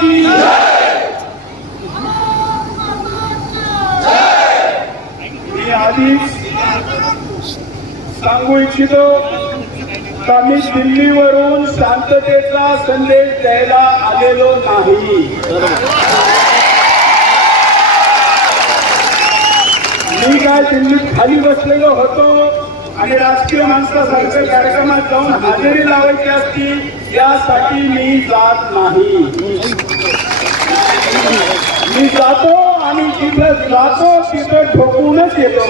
की मी आधीच सांगू इच्छितो का मी दिल्लीवरून शांततेचा संदेश द्यायला आलेलो नाही. मी काय दिल्लीत खाली बसलेलो होतो आणि राजकीय माणसासारख्या कार्यक्रमात जाऊन हजेरी लावायची असती यासाठी मी जात नाही. मी जातो आणि जिथं जातो तिथं ठोकूनच येतो.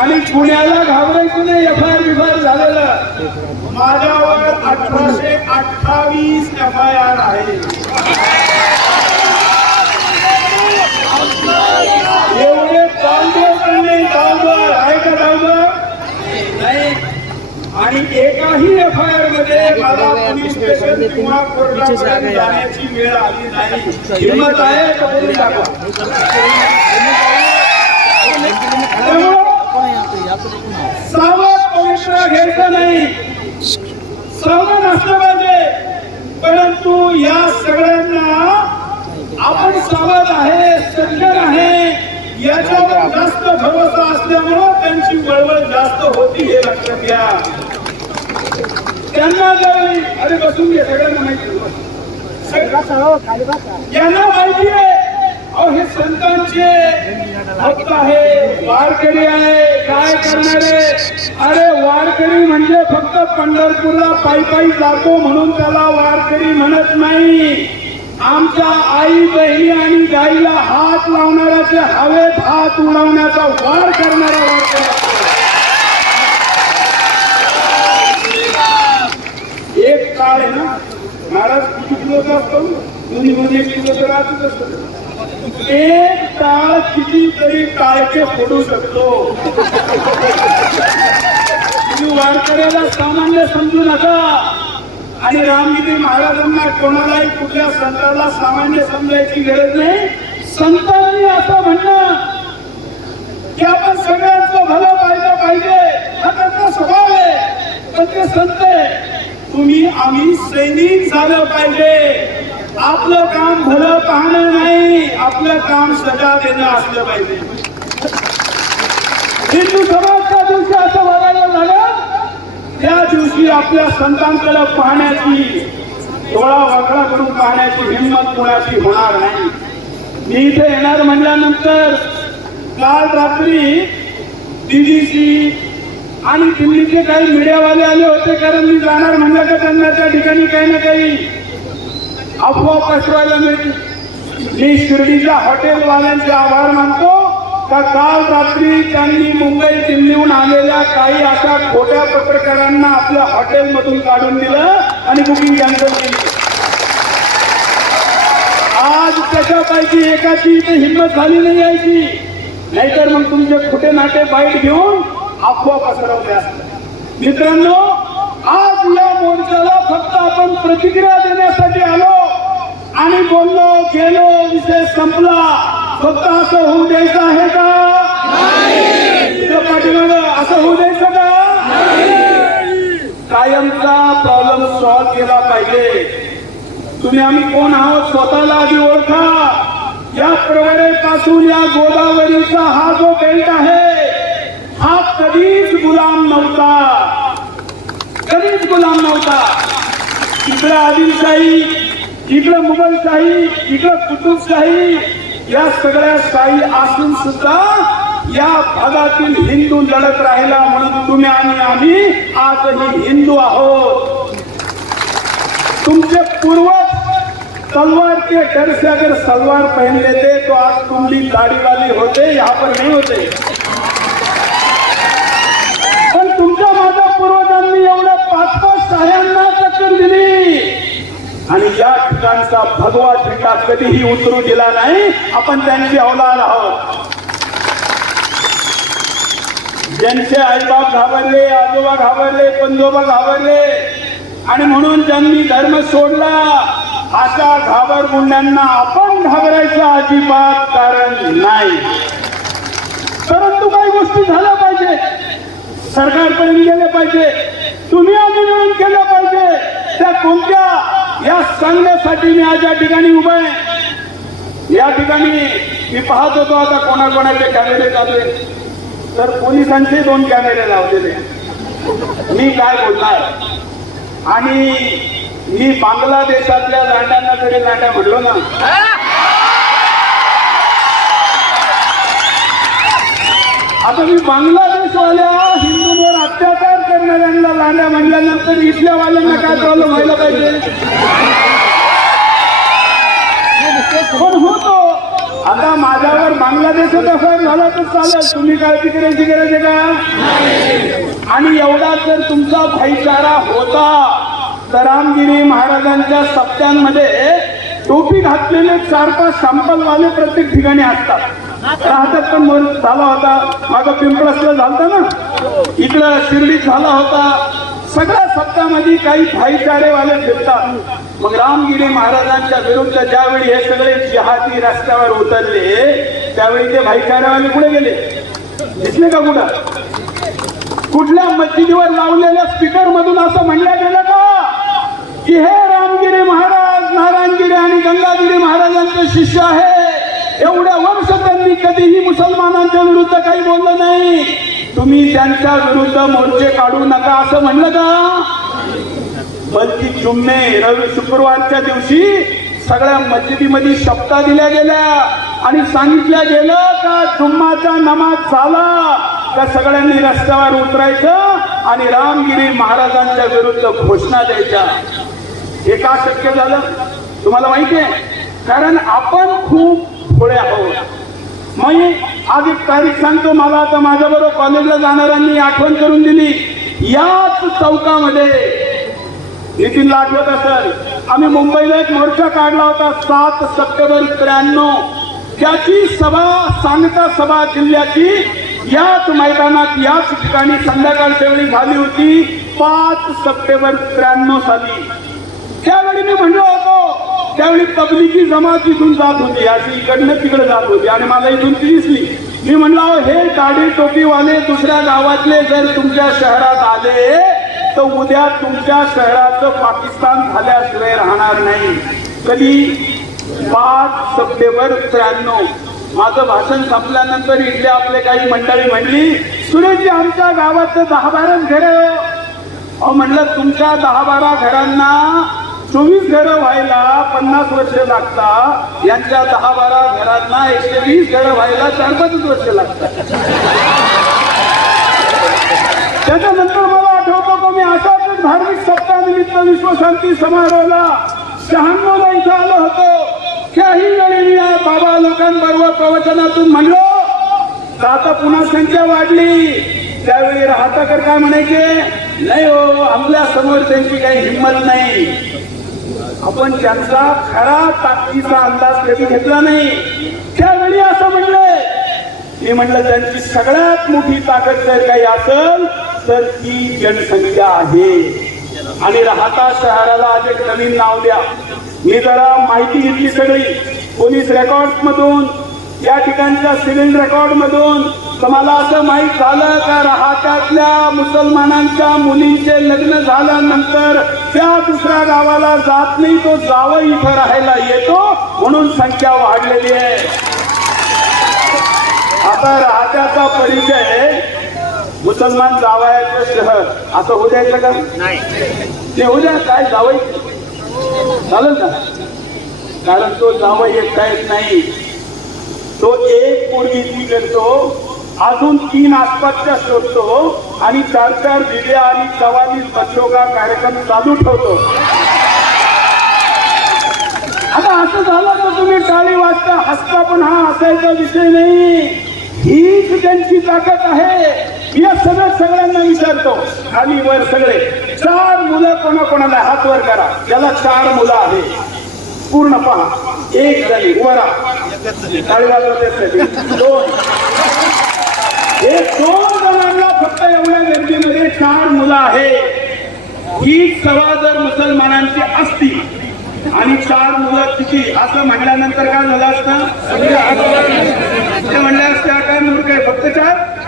आणि पुण्याला घाबरायचं नाही. FIR झालेलं माझ्यावर 1828 FIR आहे. एवढे तांदूळ आहे का तांदूळ नाही. आणि एकाही FIR मध्ये मला पोलीस स्टेशन किंवा कोर्टामध्ये जाण्याची वेळ आली नाही. हिंमत आहे का बोलून दाखवा. सावध पवित्र घ्यायचं नाही. सावध असलं पाहिजे. परंतु या सगळ्यांना आपण सावध आहे सज्जन आहे याच्यावर जास्त भरोसा असल्यामुळं त्यांची वळवळ जास्त होती हे लक्षात घ्या. त्यांना जर अरे बसून घे सगळ्यांना माहिती यांना माहिती आहे अहो हे संतांचे भक्त आहे वारकरी आहे काय करणारे. अरे वारकरी म्हणजे फक्त पंढरपूरला पायी पायी जातो म्हणून त्याला वारकरी म्हणत नाही. आमच्या आई बहिणी आणि गाईला हात लावणाऱ्याचे हवेत हात उडवण्याचा वार करणारा वारकरी. एक काळ आहे ना महाराज किती किलोचा असतो दोन्ही मध्ये किलोचा राहतच असतो. एक काळ कितीतरी काळचे फोडू शकतो. तुम्ही वारकऱ्याला सामान्य समजू नका. आणि रामगिरी महाराजांना कोणालाही कुठल्या संताला सामान्य समजायची गरज नाही. संतांनी असं म्हणणं की आपण सगळ्यांचं भलं पाहिजे हा त्यांचा स्वभाव आहे. पण ते संत आहे. तुम्ही आम्ही सैनिक झालं पाहिजे. आपलं काम भलं पाहणं नाही आपलं काम सजा देणं असलं पाहिजे. हिंदू समाजच्या दिवशी असं बघायला झालं त्या दिवशी आपल्या संतांकडे पाहण्याची डोळा वाकडा करून पाहण्याची हिंमत कोणाची होणार नाही. मी इथे येणार म्हणल्यानंतर काल रात्री BBC आणि दिल्लीचे काही मीडियावाले आले होते. कारण मी जाणार म्हणलं का त्यांना त्या ठिकाणी काही ना काही अफवा पसरवायला मिळते. मी शिर्डीच्या हॉटेलवाल्यांचे आभार मानतो का काल रात्री त्यांनी मुंबई दिल्लीहून आलेल्या काही अशा खोट्या पत्रकारांना आपल्या हॉटेलमधून काढून दिलं आणि बुकिंग कॅन्सल केली. आज त्याच्यापैकी एकाची इथे हिंमत झाली नाही यायची. नाहीतर मग तुमचे खोटे नाटे बाईट घेऊन अफवा पसरवल्या असतात. मित्रांनो आज या मोर्चाला फक्त आपण प्रतिक्रिया देण्यासाठी आलो आणि बोललो गेलो विषय संपला. फक्त असं होऊ द्यायचं आहे का पाठीमागं असं होऊ द्यायचं का. कायमचा प्रॉब्लेम सॉल्व्ह केला पाहिजे. तुम्ही आम्ही कोण आहोत स्वतःला आधी ओळखा. या प्रवरेपासून या गोदावरीचा हा जो बेल्ट आहे हा कधीच गुलाम नव्हता. कधीच गुलाम नव्हता. इकडे आदिलशाही इकडे मुघलशाही इकडे कुतुबशाही या सगळ्या शाही असून सुद्धा या भागातील हिंदू लढत राहिला. म्हणून तुम्ही आणि आम्ही आजही हिंदू आहोत. तुमचे पूर्वज तलवार के डर से अगर सलवार पहन लेते तो आज कुंडली दाढ़ी वाली होते यहाँ पर नहीं होते. पण तुमच्या माझ्या पूर्वजांनी एवढ्या 5-5 शाह्यांना टक्कर दिली आणि या ठिकाणचा भगवा झेंडा कधीही उतरू दिला नाही. आपण त्यांची औलाद आहोत. ज्यांचे आईबाप घाबरले आजोबा घाबरले पंजोबा घाबरले आणि म्हणून ज्यांनी धर्म सोडला अशा घाबरगुंड्यांना आपण घाबरायचं अजिबात कारण नाही. परंतु काही गोष्टी झाल्या पाहिजे सरकारपर्यंत गेले पाहिजे. तुम्ही आम्ही मिळून केलं पाहिजे. त्या कोणत्या या सांगण्यासाठी मी आज या ठिकाणी उभा आहे. या ठिकाणी मी पाहत होतो आता कोणाकोणाचे कॅमेरे चालू आहेत, तर पोलिसांचे 2 कॅमेरे लावलेले. मी काय बोलणार. आणि मी बांगलादेशातल्या लांड्यांना जरी लांड्या म्हणलो ना, आता मी बांगलादेशवाल्या हिंदूंवर अत्याचार करणाऱ्यांना लांड्या म्हणल्यानंतर इथल्या वाल्यांना काय प्रॉब्लेम व्हायला पाहिजे. पण होतो आता माझ्यावर बांगलादेशात अफायर झाला तर चालेल, तुम्ही काळजी करायची गरज आहे का. आणि एवढा जर तुमचा भाईचारा होता तर रामगिरी महाराजांच्या सप्त्यांमध्ये टोपी घातलेले 4-5 संपलवाले प्रत्येक ठिकाणी असतात. राहतात पण झाला होता, माझा पिंपळसला झालता ना, इकडं शिर्डीत झाला होता. सगळ्या सप्त्यामध्ये काही भाईचारेवाले फिरतात. मग रामगिरी महाराजांच्या विरुद्ध ज्यावेळी हे सगळे जिहादी रस्त्यावर उतरले त्यावेळी ते भाईचारेवाले कुठे गेले दिसले का. कुठल्या मस्जिदीवर लावलेल्या स्पीकर मधून असं म्हणलं गेलं का की हे रामगिरी महाराज नारायणगिरी आणि गंगागिरी महाराजांचे शिष्य आहे. एवढ्या वर्ष त्यांनी कधीही मुसलमानांच्या विरुद्ध काही बोललं नाही. तुम्ही त्यांच्या विरुद्ध मोर्चे काढू नका असं म्हणलं का. बल्कि जुम्मे शुक्रवारच्या दिवशी सगळ्या मस्जिदीमध्ये शपथा दिल्या गेल्या आणि सांगितल्या गेलं का जुम्माचा नमाज झाला का सगळ्यांनी रस्त्यावर उतरायचं आणि रामगिरी महाराजांच्या विरुद्ध घोषणा द्यायच्या. हे का शक्य झालं तुम्हाला माहिती आहे. कारण आपण खूप थोडे आहोत. मी आज एक तारीख सांगतो. मला आता माझ्याबरोबर कॉलेजला जाणाऱ्यांनी आठवण करून दिली. याच चौकामध्ये नितीनला आठवत असेल, आम्ही मुंबईला एक मोर्चा काढला होता 7 सप्टेंबर 93. त्याची सभा सांगता सभा जिल्ह्याची याच मैदानात याच ठिकाणी संध्याकाळच्या वेळी झाली होती 5 सप्टेंबर 93 साली. त्यावेळी मी म्हणलो होतो, त्यावेळी तबलिगी जमात इथून जात होती, अशी इकडनं तिकडे जात होती आणि मला इथून ती दिसली. मी म्हणलो हे दाढी टोपीवाले दुसऱ्या गावातले जर तुमच्या शहरात आले तर उद्या तुमच्या शहराचं पाकिस्तान झाल्याशिवाय राहणार नाही. कधी 5 सप्टेंबर 93. माझं भाषण संपल्यानंतर इथले आपले काही मंडळी म्हणली, सुरेशजी आमच्या गावात 10-12 घरं. अहो म्हणलं तुमच्या 10-12 घरांना 24 घरं व्हायला 50 वर्ष लागतात. यांच्या 10-12 घरांना 120 घरं व्हायला 4-5 वर्ष लागतात. त्याच्यानंतर मला आठवतं की मी असाच धार्मिक सप्ताहानिमित्त विश्वशांती समारोहाला 96ला इथं आलो होतो. त्याही वेळी मी बाबा लोकांबरोबर प्रवचनातून म्हणलो तर आता पुन्हा संख्या वाढली. त्यावेळी राहताकर काय म्हणायचे, नाही हो आपल्या समोर त्यांची काही हिंमत नाही. आपण त्यांचा खरा ताकदीचा अंदाज कधी घेतला नाही. त्यावेळी असं म्हणलंय. मी म्हणलं त्यांची सगळ्यात मोठी ताकद जर काही असेल तर ती जनसंख्या आहे. आणि राहता शहराला आज एक नवीन नाव द्या. मी जरा माहिती घेतली सगळी पोलीस रेकॉर्ड मधून, या ठिकाणच्या सिव्हिल रेकॉर्ड मधून. तर मला असं माहित झालं का राहत्यातल्या मुसलमानांच्या मुलींचे लग्न झाल्यानंतर त्या दुसऱ्या गावाला जात नाही, तो जावं इथं राहायला येतो म्हणून संख्या वाढलेली आहे. आता राहत्याचा परिचय मुसलमान जावयाचं शहर असं होऊ द्यायचं का नाही. ते होऊ द्या, काय जावई चालेल ना. कारण तो जावई एकटा येत नाही, तो एक पोरगी ती करतो, अजून 3 आसपासच्या शोधतो आणि 4-4 दिले आणि 44 बच्चों का कार्यक्रम चालू ठेवतो. आता असं झालं तर तुम्ही टाळी वाजता हसता, पण हा हसायचा विषय नाही. हीच त्यांची ताकद आहे. मी सगळ्यांना विचारतो खाली वर सगळे 4 मुलं कोणाकोणाला हात वर करा. ज्याला 4 मुलं आहे पूर्ण पहा. 1 झाली वरा टाळी वाजवते 2. हे 2 जणांना फक्त एवढ्या गर्दीमध्ये 4 मुलं आहे. ही सभा जर मुसलमानांची असती आणि 4 मुलं किती असं म्हणल्यानंतर काय झालं असतं, ते म्हणल्या असत्या काय मूर्ख आहे फक्त 4.